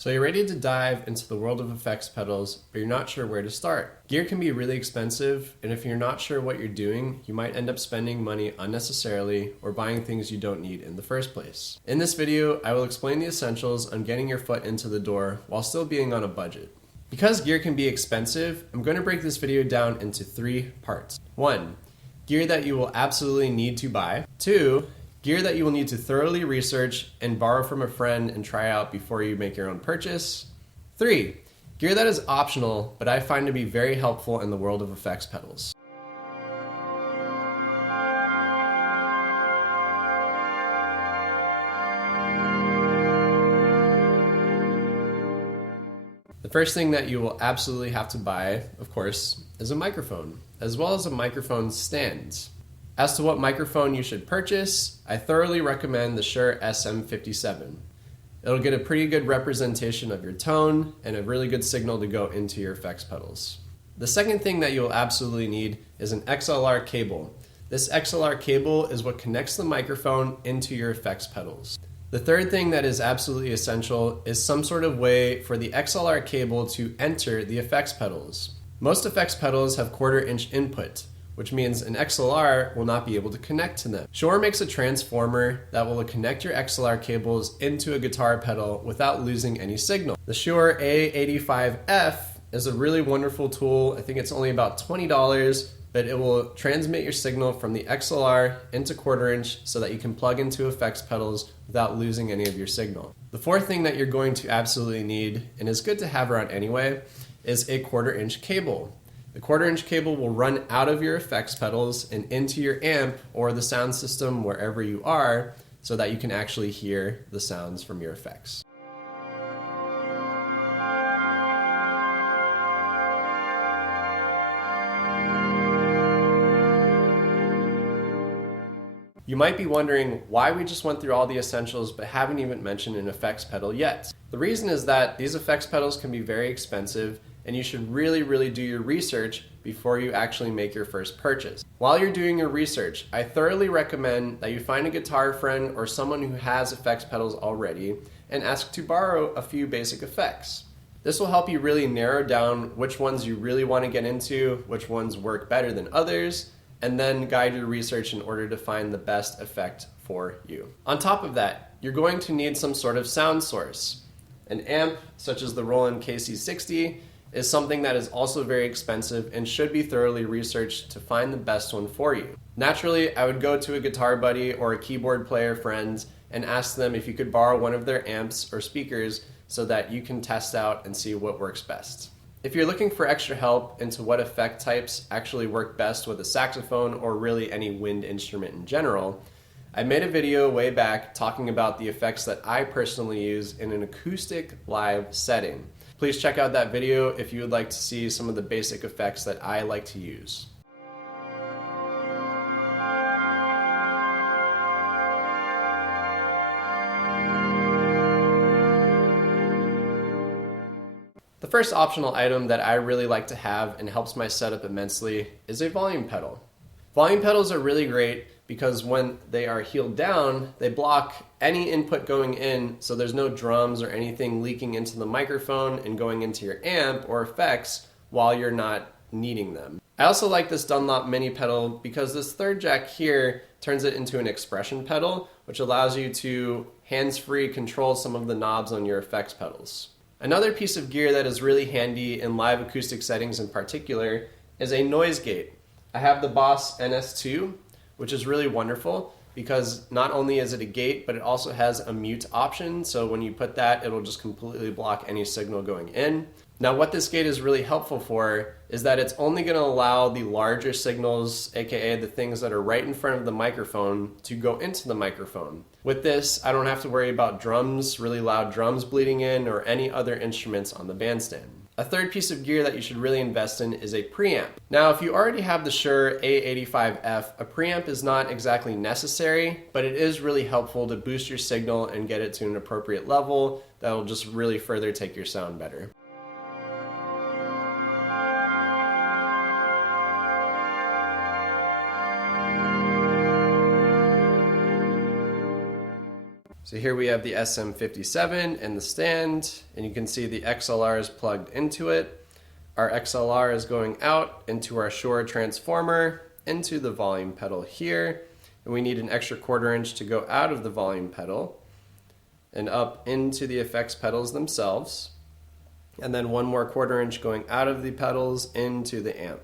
So you're ready to dive into the world of effects pedals, but you're not sure where to start. Gear can be really expensive, and if you're not sure what you're doing, you might end up spending money unnecessarily or buying things you don't need in the first place. In this video, I will explain the essentials on getting your foot into the door while still being on a budget. Because gear can be expensive, I'm going to break this video down into 3 parts. 1. Gear that you will absolutely need to buy. 2. Gear that you will need to thoroughly research and borrow from a friend and try out before you make your own purchase. 3. Gear that is optional, but I find to be very helpful in the world of effects pedals. The first thing that you will absolutely have to buy, of course, is a microphone, as well as a microphone stand. As to what microphone you should purchase, I thoroughly recommend the Shure SM57. It'll get a pretty good representation of your tone and a really good signal to go into your effects pedals. The second thing that you'll absolutely need is an XLR cable. This XLR cable is what connects the microphone into your effects pedals. The third thing that is absolutely essential is some sort of way for the XLR cable to enter the effects pedals. Most effects pedals have 1/4 inch input, which means an XLR will not be able to connect to them. Shure makes a transformer that will connect your XLR cables into a guitar pedal without losing any signal. The Shure A85F is a really wonderful tool. I think it's only about $20, but it will transmit your signal from the XLR into 1/4 inch so that you can plug into effects pedals without losing any of your signal. The fourth thing that you're going to absolutely need, and is good to have around anyway, is a 1/4 inch cable. The 1/4 inch cable will run out of your effects pedals and into your amp or the sound system wherever you are so that you can actually hear the sounds from your effects. You might be wondering why we just went through all the essentials but haven't even mentioned an effects pedal yet. The reason is that these effects pedals can be very expensive and you should really do your research before you actually make your first purchase. While you're doing your research, I thoroughly recommend that you find a guitar friend or someone who has effects pedals already and ask to borrow a few basic effects. This will help you really narrow down which ones you really want to get into, which ones work better than others, and then guide your research in order to find the best effect for you. On top of that, you're going to need some sort of sound source. An amp, such as the Roland KC-60, is something that is also very expensive and should be thoroughly researched to find the best one for you. Naturally, I would go to a guitar buddy or a keyboard player friend and ask them if you could borrow one of their amps or speakers so that you can test out and see what works best. If you're looking for extra help into what effect types actually work best with a saxophone or really any wind instrument in general, I made a video way back talking about the effects that I personally use in an acoustic live setting. Please check out that video if you would like to see some of the basic effects that I like to use. The first optional item that I really like to have and helps my setup immensely is a volume pedal. Volume pedals are really great because when they are heeled down, they block any input going in, so there's no drums or anything leaking into the microphone and going into your amp or effects while you're not needing them. I also like this Dunlop mini pedal because this third jack here turns it into an expression pedal, which allows you to hands-free control some of the knobs on your effects pedals. Another piece of gear that is really handy in live acoustic settings in particular is a noise gate. I have the Boss NS2, which is really wonderful because not only is it a gate, but it also has a mute option. So when you put that, it'll just completely block any signal going in. Now what this gate is really helpful for is that it's only going to allow the larger signals, aka the things that are right in front of the microphone, to go into the microphone. With this, I don't have to worry about drums, really loud drums bleeding in, or any other instruments on the bandstand. A third piece of gear that you should really invest in is a preamp. Now, if you already have the Shure A85F, a preamp is not exactly necessary, but it is really helpful to boost your signal and get it to an appropriate level that will just really further take your sound better. So here we have the SM57 and the stand, and you can see the XLR is plugged into it. Our XLR is going out into our Shure transformer, into the volume pedal here, and we need an extra 1/4 inch to go out of the volume pedal and up into the effects pedals themselves, and then one more 1/4 inch going out of the pedals into the amp.